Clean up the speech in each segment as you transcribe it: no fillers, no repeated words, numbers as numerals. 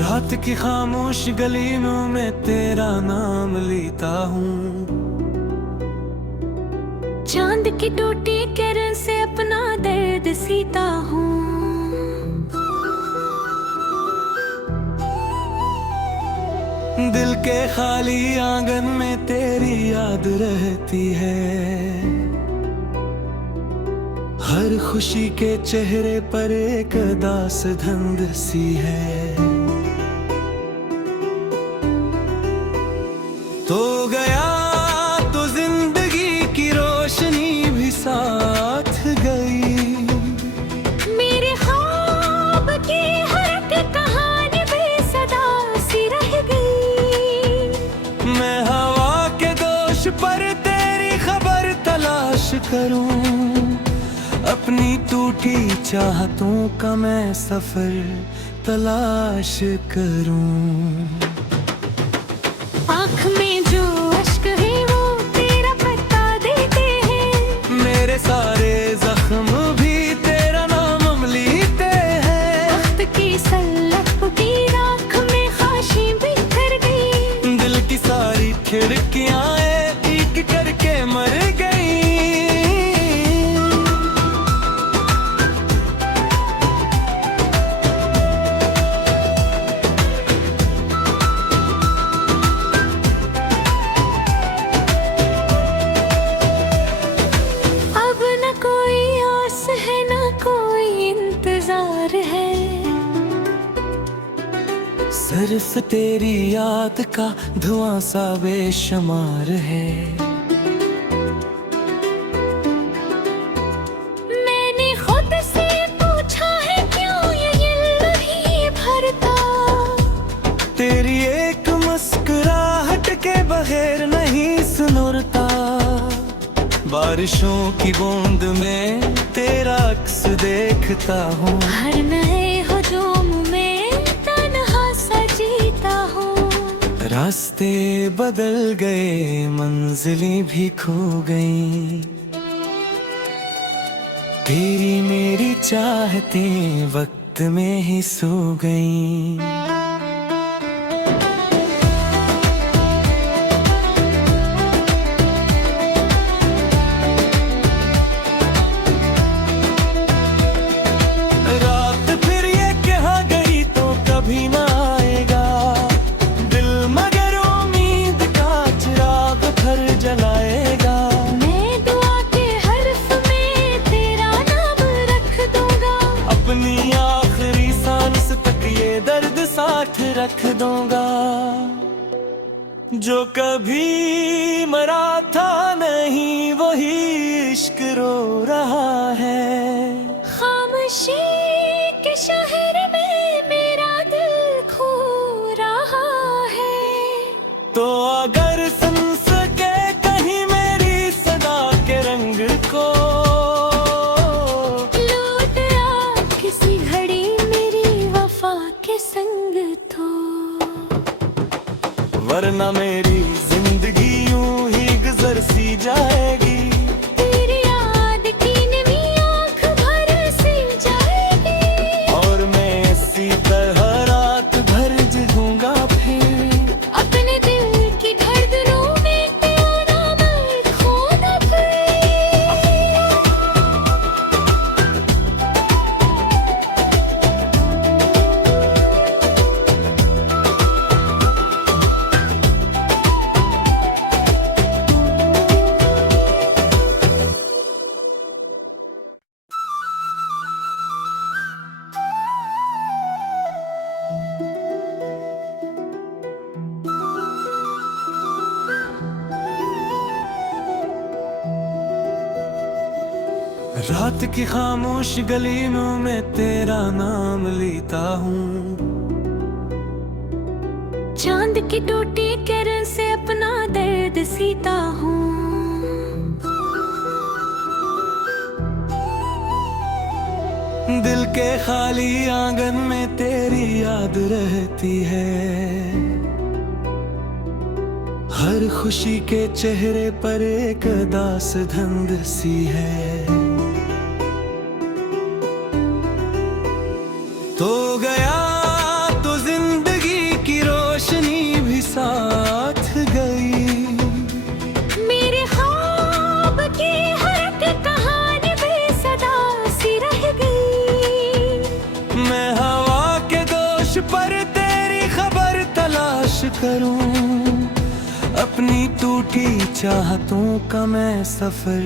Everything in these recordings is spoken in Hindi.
रात की खामोश गलियों में तेरा नाम लेता हूँ। चांद की टूटी किरण से अपना दर्द सीता हूँ। दिल के खाली आंगन में तेरी याद रहती है। हर खुशी के चेहरे पर एक दास धंध सी है। तो गया तो जिंदगी की रोशनी भी साथ गई। मेरे ख्वाब की हर एक कहानी बेसदा सी रह गई। मैं हवा के दोष पर तेरी खबर तलाश करूं। अपनी टूटी चाहतों का मैं सफर तलाश करूं। आँख में जो अश्क है वो तेरा पता देते हैं। मेरे सारे जख्म भी तेरा नाम लेते हैं। वक्त की सल्लत की राख में खाशी बिखर गई। दिल की सारी खिड़कियां एक करके मर गई। सिर्फ तेरी याद का धुआं सा बेशुमार है। मैंने खुद से पूछा है क्यों ये दिल नहीं भरता। तेरी एक मुस्कुराहट के बगैर नहीं सुनरता। बारिशों की बूंद में तेरा अक्स देखता हूँ। हर नए हुजूम में रास्ते बदल गए, मंजिलें भी खो गईं। तेरी मेरी चाहतें वक्त में ही सो गईं। रात फिर ये कहाँ गई तो कभी ना आएगा। जलाएगा। मैं दुआ के हर्फ में तेरा नाम रख दूंगा। अपनी आखिरी सांस तक ये दर्द साथ रख दूंगा। जो कभी मरा था नहीं वही इश्क रो रहा है। खामोशी के शहर में मेरा दिल खो रहा है। तो अगर सुन सके कहीं मेरी सदा के रंग को, लौट आ किसी घड़ी मेरी वफा के संग तो। वरना मेरी जिंदगी यूं ही गुजर सी जाएगी। तेरी याद की नमी आँख भर सी जाएगी। और मैं इसी तरह रात भर जगूंगा फिर। अपने दिल की धड़कनों में तेरा नाम खोना रात की खामोश गलियों में तेरा नाम लेता हूँ। चांद की टूटी किरण से अपना दर्द सीता हूँ। दिल के खाली आंगन में तेरी याद रहती है। हर खुशी के चेहरे पर एक दास धंध सी है। तो गया तो जिंदगी तलाश करूं, अपनी टूटी चाहतों का मैं सफर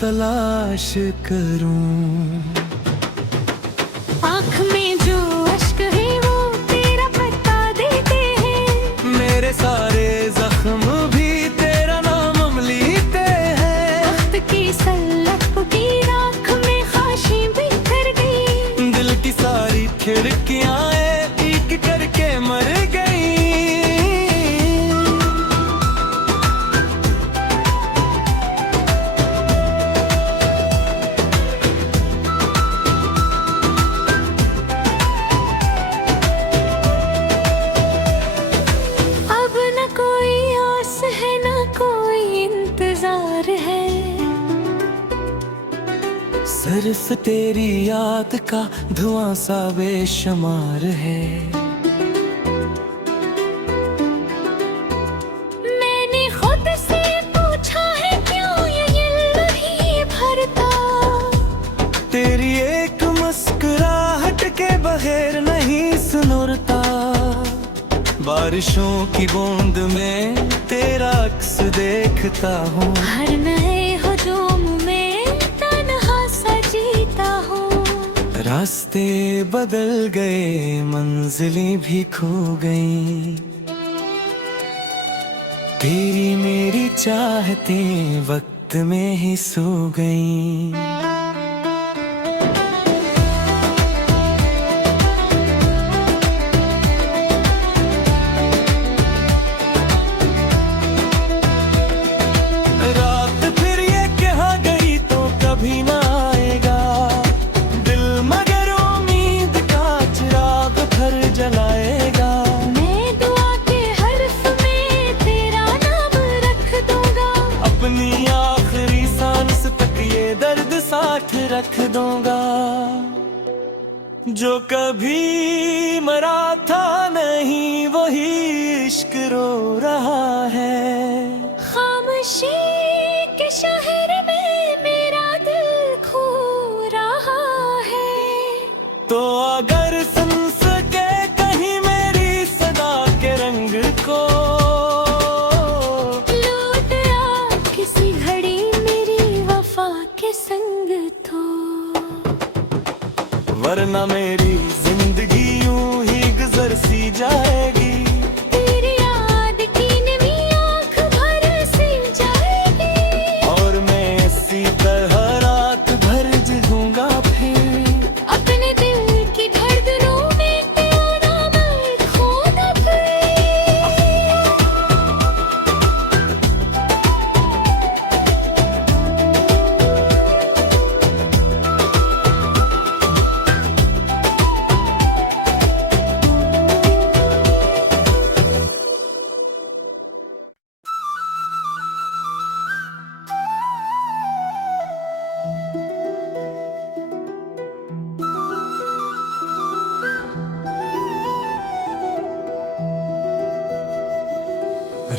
तलाश करूं। आँख में जो अश्क है वो तेरा पता देते हैं, मेरे सारे जख्म भी तेरा नाम लिखते हैं। वक्त की सल्लत की राख में खाशी बिखर गई, दिल की सारी खिड़कियां एक करके मर गई। अब न कोई आस है न कोई इंतजार है, सिर्फ तेरी याद का धुआं सा बेशुमार है। मैंने खुद से पूछा है क्यों ये दिल नहीं भरता, तेरी एक मुस्कुराहट के बगैर नहीं सुनरता। बारिशों की बूंद में तेरा अक्स देखता हूँ, हर नए हुजूम में तन्हा सा जीता हूँ। रास्ते बदल गए मंजिलें भी खो गईं, तेरी मेरी चाहतें वक्त में ही सो गईं। रात फिर ये कहा गई तो कभी ना आएगा, दिल मगर उम्मीद का चिराग फिर जलाएगा। मैं दुआ के हर्फ में तेरा नाम रख दूंगा, अपनी आखिरी सांस तक ये दर्द साथ रख दूंगा। जो कभी मरा था नहीं वही इश्क रो रहा है, खामोशी के शहर में मेरा दिल खो रहा है। तो अगर सुन सके कहीं मेरी सदा के रंग को, लौट आ किसी घड़ी मेरी वफा के संग तो, वरना मेरी जिंदगी यूं ही गुजर सी जाएगी। तेरी याद की नमी आँख भर सी जाएगी, और मैं इसी तरह रात भर जगूंगा फिर, अपने दिल की धड़कनों में तेरा नाम खोना फिर।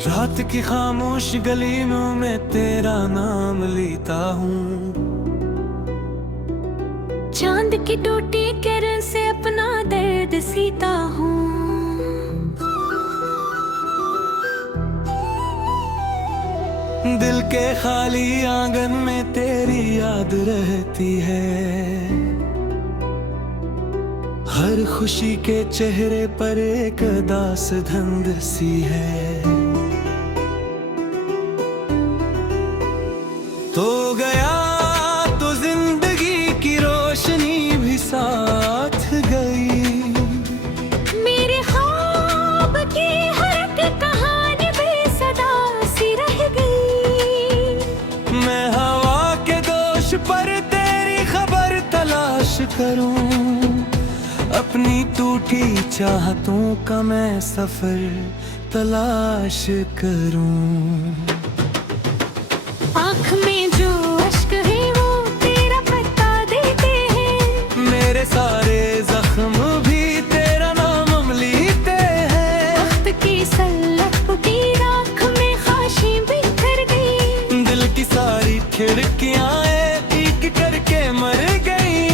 रात की खामोश गलियों में तेरा नाम लेता हूँ, चांद की टूटी किरण से अपना दर्द सीता हूँ। दिल के खाली आंगन में तेरी याद रहती है, हर खुशी के चेहरे पर एक उदास धुंध सी है। तो गया तो जिंदगी की रोशनी भी साथ गई, मेरे ख्वाब की हर एक कहानी बेसदा सी रह गई। मैं हवा के दोष पर तेरी खबर तलाश करूं, अपनी टूटी चाहतों का मैं सफर तलाश करूं। आँख में जो अश्क है वो तेरा पता देते हैं, मेरे सारे जख्म भी तेरा नाम लिखते हैं। वक्त की सल्लत की राख में खाशी बिखर गई, दिल की सारी खिड़कियां एक करके मर गई।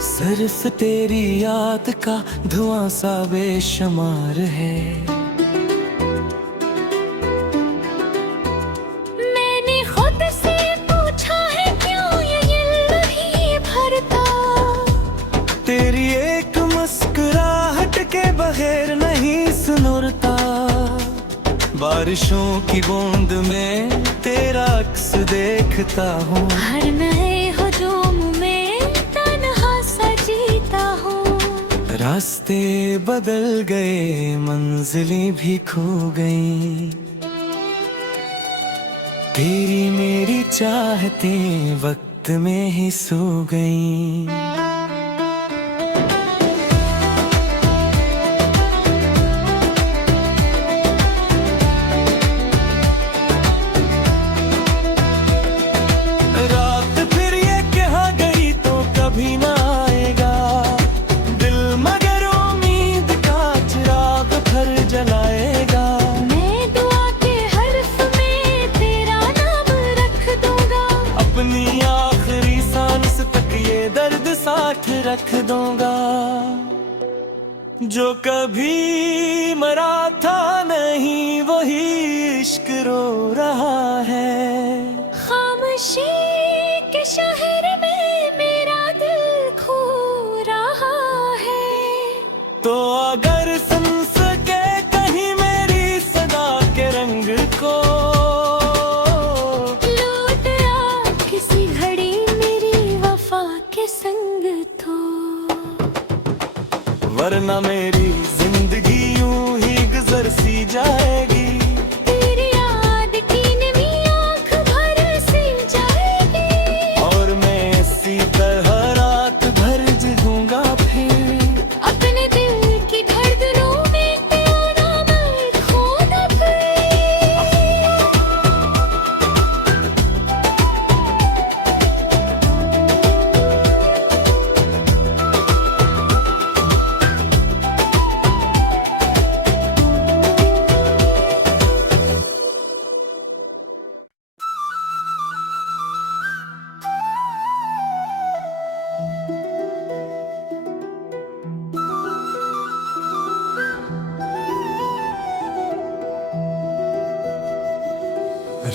सिर्फ तेरी याद का धुआं सा बेशुमार है। मैंने खुद से पूछा है क्यों ये दिल नहीं भरता। तेरी एक मुस्कुराहट के बगैर नहीं सुनरता। बारिशों की बूंद में तेरा अक्स देखता हूँ। हर नए हुजूम में तन्हा सा जीता हूँ। रास्ते बदल गए, मंजिलें भी खो गईं। तेरी मेरी चाहतें वक्त में ही सो गईं। रख दूंगा जो कभी मरा था नहीं वही इश्क रो रहा है। खामोशी के शहर में मेरा दिल खो रहा है। तो अगर सुन सके कहीं मेरी सदा के रंग को, लौट आ किसी घड़ी मेरी वफा के संग तो। वरना मेरी जिंदगी यूं ही गुजर सी जाएगी। तेरी याद की नमी आँख भर सी जाएगी। और मैं इसी तरह रात भर जगूंगा फिर। अपने दिल की धड़कनों में तेरा मैं खोना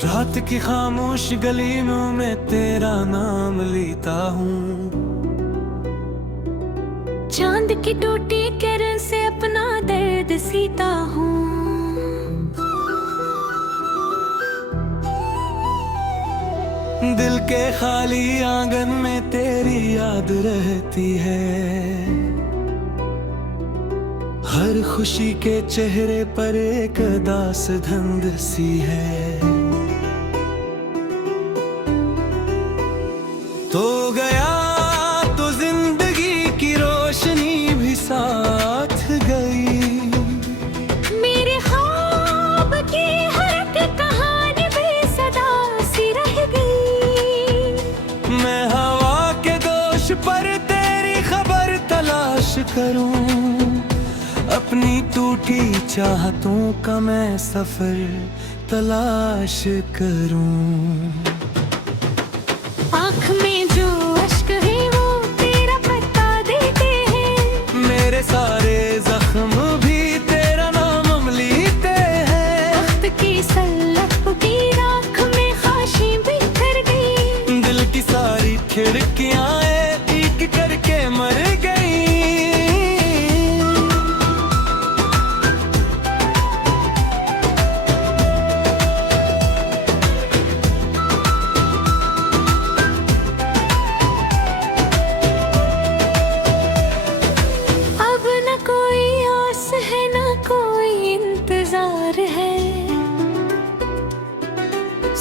रात की खामोश गलियों में तेरा नाम लेता हूँ। चांद की टूटी किरण से अपना दर्द सीता हूँ। दिल के खाली आंगन में तेरी याद रहती है। हर खुशी के चेहरे पर एक दास धंध सी है। तो गया तो जिंदगी की रोशनी भी साथ गई। मेरे ख्वाब की हर एक कहानी बेसदा सी रह गई। मैं हवा के दोष पर तेरी खबर तलाश करूं। अपनी टूटी चाहतों का मैं सफर तलाश करूं। आँख में जो अश्क है वो तेरा पता देते हैं। मेरे सारे जख्म भी तेरा नाम लेते हैं। वक्त की सल्लत की राख में खाशी बिखर गई। दिल की सारी खिड़कियां एक करके मर गई।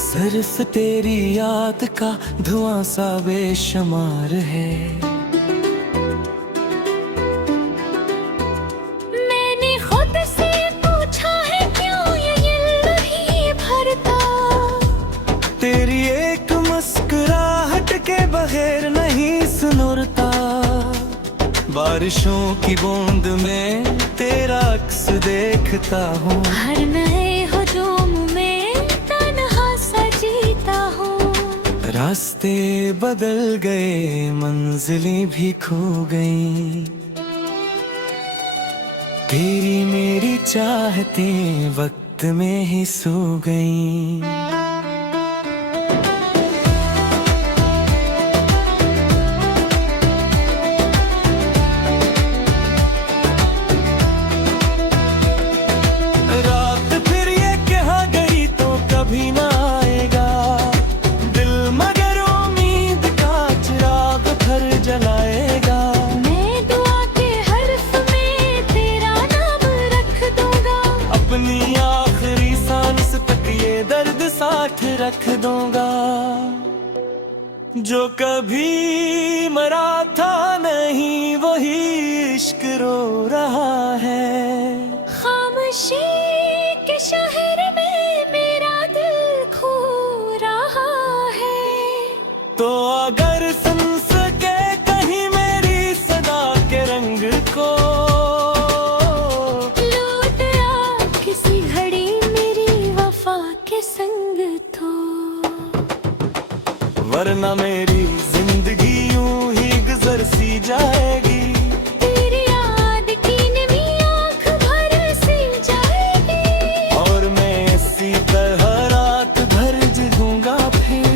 सिर्फ तेरी याद का धुआं सा बेशुमार है। मैंने खुद से पूछा है क्यों ये दिल नहीं भरता। तेरी एक मुस्कुराहट के बगैर नहीं सुनरता। बारिशों की बूंद में तेरा अक्स देखता हूँ। हर नए हुजूम में तन्हा सा जीता हूँ। रास्ते बदल गए, मंजिलें भी खो गईं। तेरी मेरी चाहतें वक्त में ही सो गईं। रात फिर ये कहा गई तो कभी ना आएगा, दिल मगर उम्मीद का चिराग भर जलाएगा। मैं दुआ के हर्फ में तेरा नाम रख दूंगा, अपनी आखिरी सांस तक ये दर्द साथ रख दूंगा। जो कभी मरा था नहीं वही इश्क रो रहा है। खामोशी के शहर में मेरा दिल खो रहा है। तो अगर सुन सके कहीं मेरी सदा के रंग को, लौट आ किसी घड़ी मेरी वफा के संग तो। वरना मेरी जिंदगी यूं ही गुजर सी जाएगी। तेरी याद की नमी आँख भर सी जाएगी, और मैं इसी तरह रात भर जगूंगा फिर।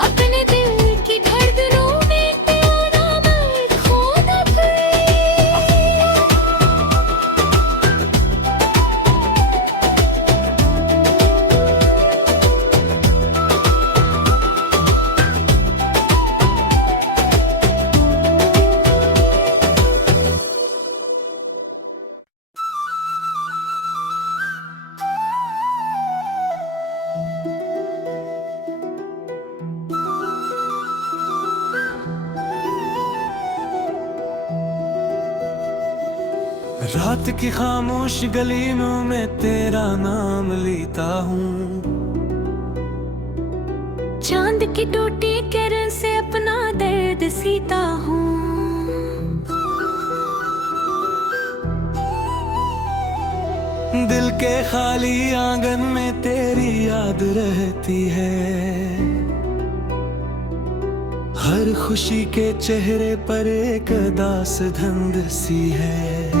अपने दिल की धड़कनों में तेरा नाम खोना फिर। रात की खामोश गली में मैं तेरा नाम लेता हूँ। चांद की टूटी किरण से अपना दर्द सीता हूँ। दिल के खाली आंगन में तेरी याद रहती है। हर खुशी के चेहरे पर एक दास धंध सी है।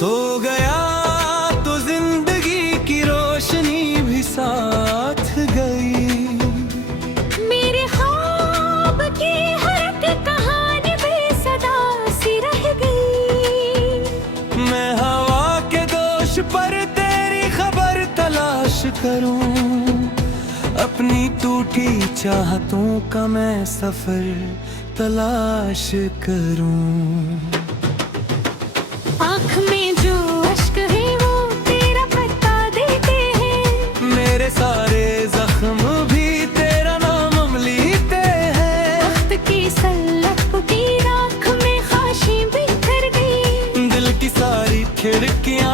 तो गया तो जिंदगी की रोशनी भी साथ गई। मेरे ख्वाब की हर एक कहानी बेसदा सी रह गई। मैं हवा के दोष पर तेरी खबर तलाश करूं। अपनी टूटी चाहतों का मैं सफर तलाश करूं। आँख में जो अश्क है वो तेरा पता देते हैं। मेरे सारे जख्म भी तेरा नाम लेते हैं। वक्त की सल्लत की राख में खाशी बिखर गई। दिल की सारी खिड़कियां